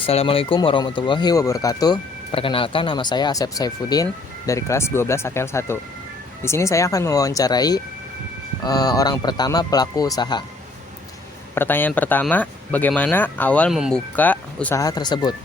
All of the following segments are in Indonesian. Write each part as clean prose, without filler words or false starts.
Assalamualaikum warahmatullahi wabarakatuh. Perkenalkan, nama saya Asep Saifuddin dari kelas 12 AKL 1. Di sini saya akan mewawancarai orang pertama pelaku usaha. Pertanyaan pertama, bagaimana awal membuka usaha tersebut?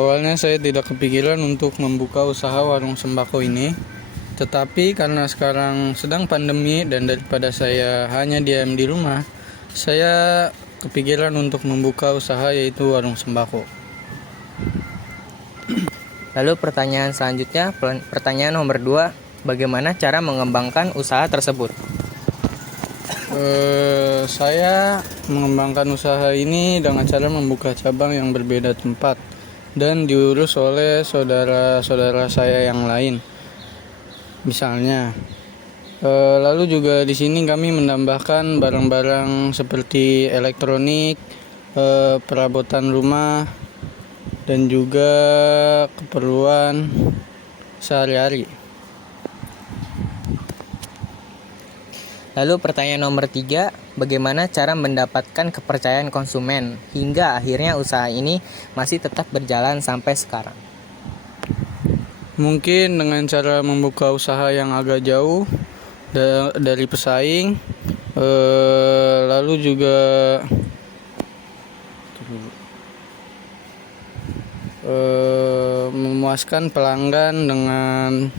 Awalnya saya tidak kepikiran untuk membuka usaha warung sembako ini, tetapi karena sekarang sedang pandemi dan daripada saya hanya diam di rumah, saya kepikiran untuk membuka usaha yaitu warung sembako. Lalu pertanyaan selanjutnya, pertanyaan nomor 2, bagaimana cara mengembangkan usaha tersebut? Saya mengembangkan usaha ini dengan cara membuka cabang yang berbeda tempat dan diurus oleh saudara-saudara saya yang lain. Misalnya, lalu juga di sini kami menambahkan barang-barang seperti elektronik, perabotan rumah, dan juga keperluan sehari-hari. Lalu pertanyaan nomor 3, bagaimana cara mendapatkan kepercayaan konsumen hingga akhirnya usaha ini masih tetap berjalan sampai sekarang? Mungkin dengan cara membuka usaha yang agak jauh dari pesaing, lalu juga memuaskan pelanggan dengan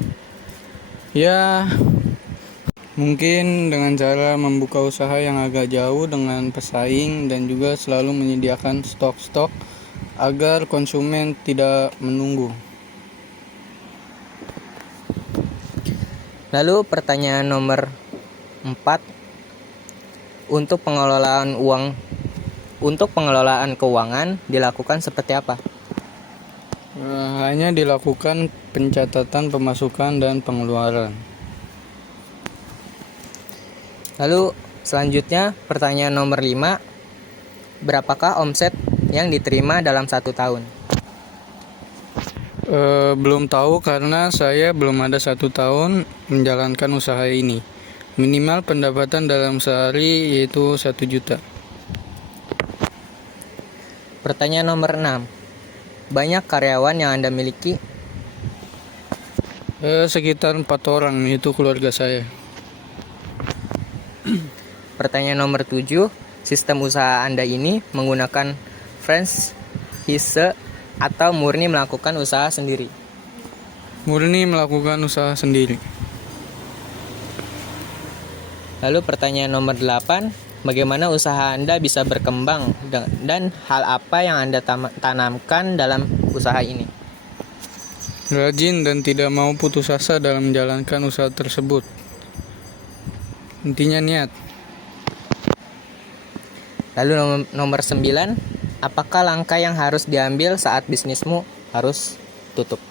mungkin dengan cara membuka usaha yang agak jauh dengan pesaing dan juga selalu menyediakan stok-stok agar konsumen tidak menunggu. Lalu pertanyaan nomor 4, untuk pengelolaan keuangan dilakukan seperti apa? Hanya dilakukan pencatatan pemasukan dan pengeluaran. Lalu selanjutnya pertanyaan nomor 5, berapakah omset yang diterima dalam 1 tahun? Belum tahu karena saya belum ada 1 tahun menjalankan usaha ini. Minimal pendapatan dalam sehari yaitu 1 juta. Pertanyaan nomor 6, banyak karyawan yang Anda miliki? Sekitar 4 orang, itu keluarga saya. Pertanyaan nomor 7, sistem usaha Anda ini menggunakan franchise atau murni melakukan usaha sendiri? Murni melakukan usaha sendiri. Lalu pertanyaan nomor 8, bagaimana usaha Anda bisa berkembang dan hal apa yang Anda tanamkan dalam usaha ini? Rajin dan tidak mau putus asa dalam menjalankan usaha tersebut. Intinya niat. Lalu nomor 9, apakah langkah yang harus diambil saat bisnismu harus tutup?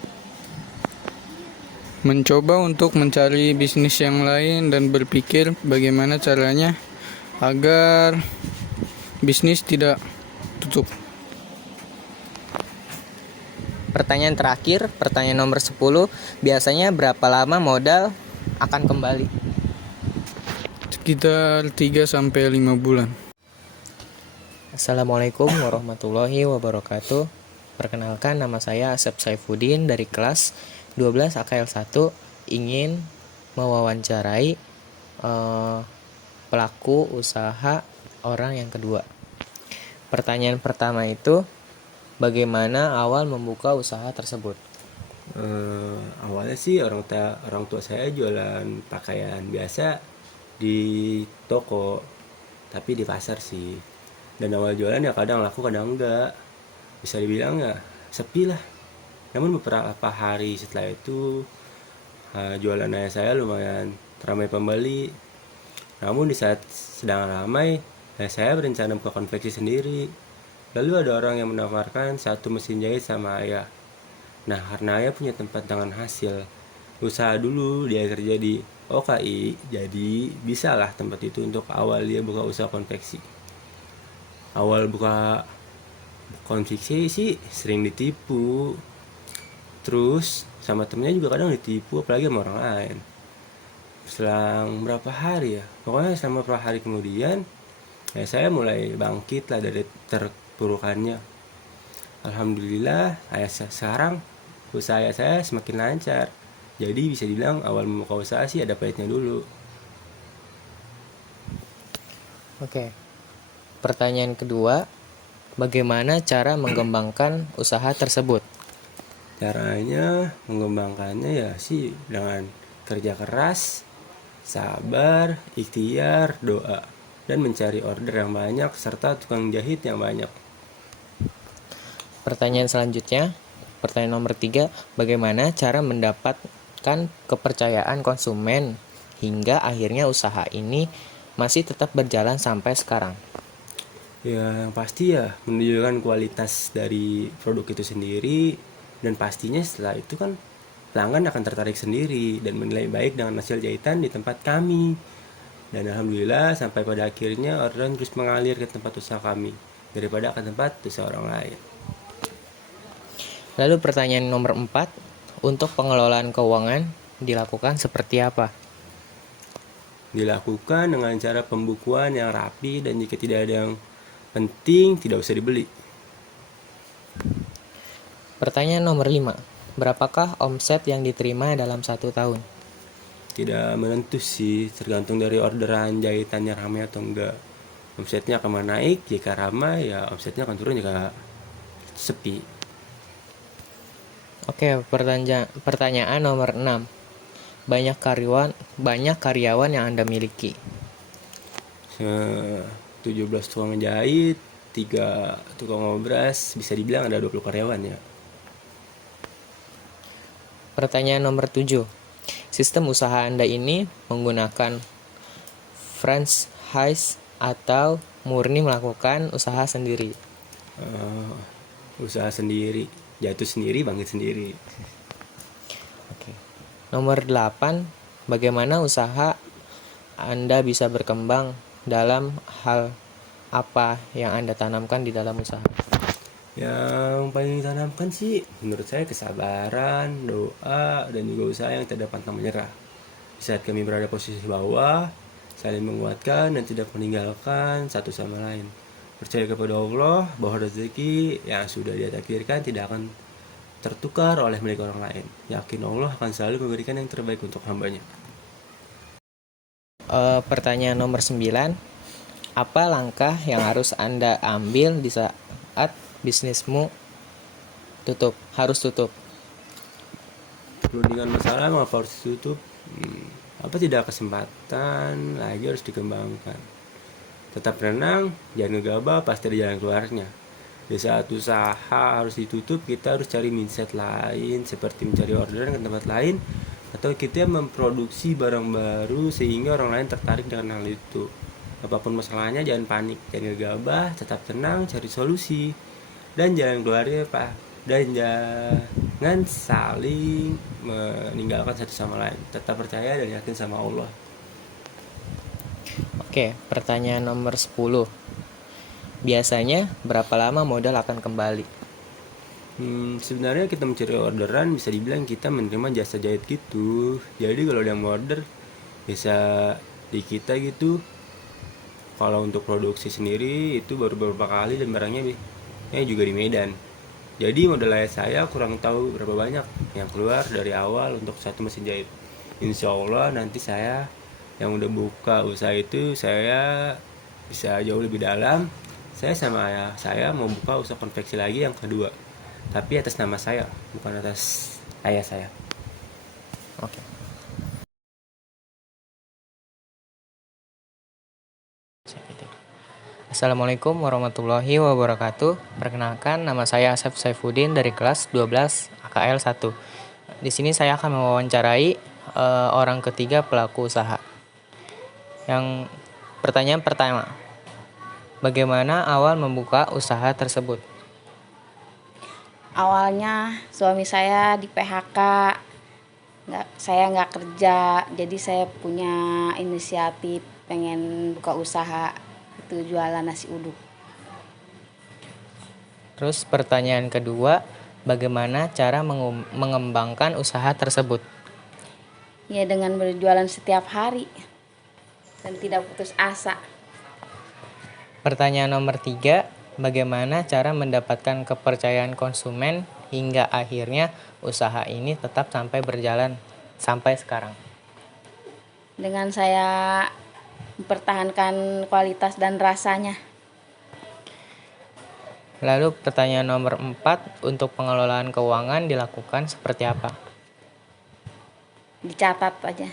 Mencoba untuk mencari bisnis yang lain dan berpikir bagaimana caranya agar bisnis tidak tutup. Pertanyaan terakhir, pertanyaan nomor 10, biasanya berapa lama modal akan kembali? Sekitar 3-5 bulan. Assalamualaikum warahmatullahi wabarakatuh. Perkenalkan, nama saya Asep Saifuddin dari kelas 12 AKL 1, ingin mewawancarai pelaku usaha orang yang kedua. Pertanyaan pertama itu, bagaimana awal membuka usaha tersebut? Awalnya sih orang tua saya jualan pakaian biasa di toko, tapi di pasar sih. Dan awal jualan ya kadang laku kadang enggak, bisa dibilang ya sepi lah. Namun beberapa hari setelah itu jualan ayah saya lumayan ramai pembeli. Namun di saat sedang ramai, saya berencana buka konveksi sendiri. Lalu ada orang yang menawarkan 1 mesin jahit sama ayah. Nah, karena ayah punya tempat dengan hasil usaha dulu, dia kerja di OKI, jadi bisalah tempat itu untuk awal dia buka usaha konveksi. Awal buka konveksi sih sering ditipu, terus sama temennya juga kadang ditipu, apalagi sama orang lain. Selang berapa hari ya, pokoknya selama beberapa hari kemudian Ya saya mulai bangkit lah dari terpurukannya. Alhamdulillah, sekarang usaha saya semakin lancar. Jadi bisa dibilang awal membuka usaha sih ada pahitnya dulu. Oke. Pertanyaan kedua, bagaimana cara mengembangkan usaha tersebut? Caranya mengembangkannya ya sih dengan kerja keras, sabar, ikhtiar, doa, dan mencari order yang banyak serta tukang jahit yang banyak. Pertanyaan selanjutnya, pertanyaan nomor 3, bagaimana cara mendapatkan kepercayaan konsumen hingga akhirnya usaha ini masih tetap berjalan sampai sekarang? Ya yang pasti ya menunjukkan kualitas dari produk itu sendiri, dan pastinya setelah itu kan pelanggan akan tertarik sendiri dan menilai baik dengan hasil jahitan di tempat kami. Dan alhamdulillah sampai pada akhirnya orderan terus mengalir ke tempat usaha kami daripada ke tempat usaha orang lain. Lalu pertanyaan nomor 4, untuk pengelolaan keuangan dilakukan seperti apa? Dilakukan dengan cara pembukuan yang rapi, dan jika tidak ada yang penting tidak usah dibeli. Pertanyaan nomor 5, berapakah omset yang diterima dalam 1 tahun? Tidak menentu sih, tergantung dari orderan jahitannya ramai atau enggak. Omsetnya akan naik jika ramai, ya omsetnya akan turun jika sepi. Oke, pertanyaan nomor 6. Banyak karyawan yang Anda miliki. 17 tukang jahit, 3 tukang obras, bisa dibilang ada 20 karyawan ya. Pertanyaan nomor 7. Sistem usaha Anda ini menggunakan franchise atau murni melakukan usaha sendiri? Usaha sendiri, jatuh sendiri, bangkit sendiri. Oke. Nomor 8. Bagaimana usaha Anda bisa berkembang dalam hal apa yang Anda tanamkan di dalam usaha? Yang paling ditanamkan sih menurut saya kesabaran, doa, dan juga usaha yang tidak pantang menyerah. Di saat kami berada posisi bawah, saling menguatkan dan tidak meninggalkan satu sama lain. Percaya kepada Allah bahwa rezeki yang sudah Dia takdirkan tidak akan tertukar oleh milik orang lain. Yakin Allah akan selalu memberikan yang terbaik untuk hambanya. Pertanyaan nomor 9. Apa langkah yang harus Anda ambil di saat bisnismu harus tutup? Dengan masalah mengapa harus ditutup? Apa tidak kesempatan lagi harus dikembangkan. Tetap tenang, jangan gegabah, pasti ada jalan keluarnya. Di saat usaha harus ditutup, kita harus cari mindset lain, seperti mencari orderan ke tempat lain, atau kita memproduksi barang baru sehingga orang lain tertarik dengan hal itu. Apapun masalahnya jangan panik, jangan gegabah, tetap tenang, cari solusi, dan jalan keluarnya Pak. Dan jangan saling meninggalkan satu sama lain. Tetap percaya dan yakin sama Allah. Oke, pertanyaan nomor 10. Biasanya berapa lama modal akan kembali? Sebenarnya kita mencari orderan bisa dibilang kita menerima jasa jahit gitu. Jadi kalau ada yang mau order bisa di kita gitu. Kalau untuk produksi sendiri itu baru beberapa kali, dan barangnya juga di Medan. Jadi modal saya kurang tahu berapa banyak yang keluar dari awal untuk satu mesin jahit. Insya Allah nanti saya yang udah buka usaha itu saya bisa jauh lebih dalam. Saya mau buka usaha konveksi lagi yang kedua, tapi atas nama saya, bukan atas ayah saya. Oke. Assalamualaikum warahmatullahi wabarakatuh. Perkenalkan, nama saya Asep Saifuddin dari kelas 12 AKL 1. Di sini saya akan mewawancarai orang ketiga pelaku usaha. Yang pertanyaan pertama, bagaimana awal membuka usaha tersebut? Awalnya suami saya di PHK, saya nggak kerja, jadi saya punya inisiatif pengen buka usaha, itu jualan nasi uduk. Terus pertanyaan kedua, bagaimana cara mengembangkan usaha tersebut? Ya dengan berjualan setiap hari dan tidak putus asa. Pertanyaan nomor 3, bagaimana cara mendapatkan kepercayaan konsumen hingga akhirnya usaha ini tetap sampai berjalan sampai sekarang? Dengan saya mempertahankan kualitas dan rasanya. Lalu pertanyaan nomor 4, untuk pengelolaan keuangan dilakukan seperti apa? Dicatat aja.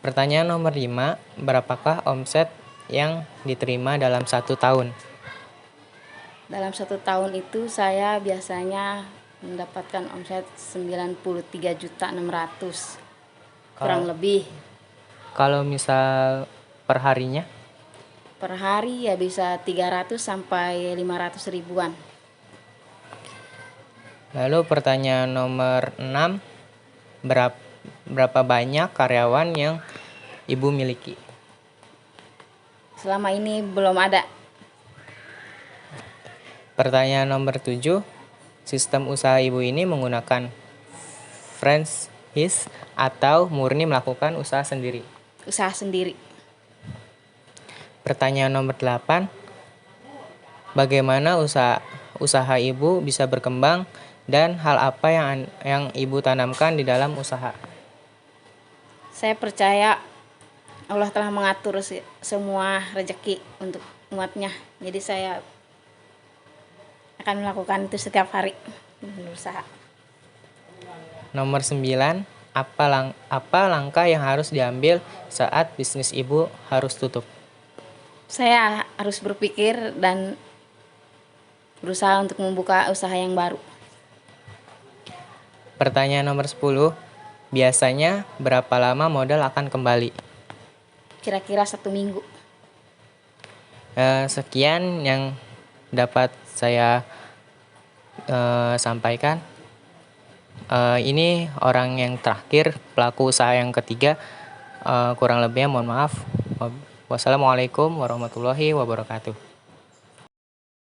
Pertanyaan nomor 5, berapakah omset yang diterima dalam 1 tahun? Dalam 1 tahun itu saya biasanya mendapatkan omset 93.600.000 kurang lebih. Kalau misal perharinya? Per hari ya bisa 300 sampai 500 ribuan. Lalu pertanyaan nomor 6, berapa banyak karyawan yang Ibu miliki? Selama ini belum ada. Pertanyaan nomor 7, sistem usaha Ibu ini menggunakan franchise atau murni melakukan usaha sendiri? Usaha sendiri. Pertanyaan nomor 8, bagaimana usaha Ibu bisa berkembang dan hal apa yang Ibu tanamkan di dalam usaha? Saya percaya Allah telah mengatur semua rezeki untuk umatnya. Jadi saya akan melakukan itu setiap hari, berusaha. Nomor 9, apa langkah yang harus diambil saat bisnis Ibu harus tutup? Saya harus berpikir dan berusaha untuk membuka usaha yang baru. Pertanyaan nomor 10, biasanya berapa lama modal akan kembali? Kira-kira 1 minggu. Sekian yang dapat saya sampaikan. Ini orang yang terakhir, pelaku usaha yang ketiga. Kurang lebihnya mohon maaf. Wassalamualaikum warahmatullahi wabarakatuh.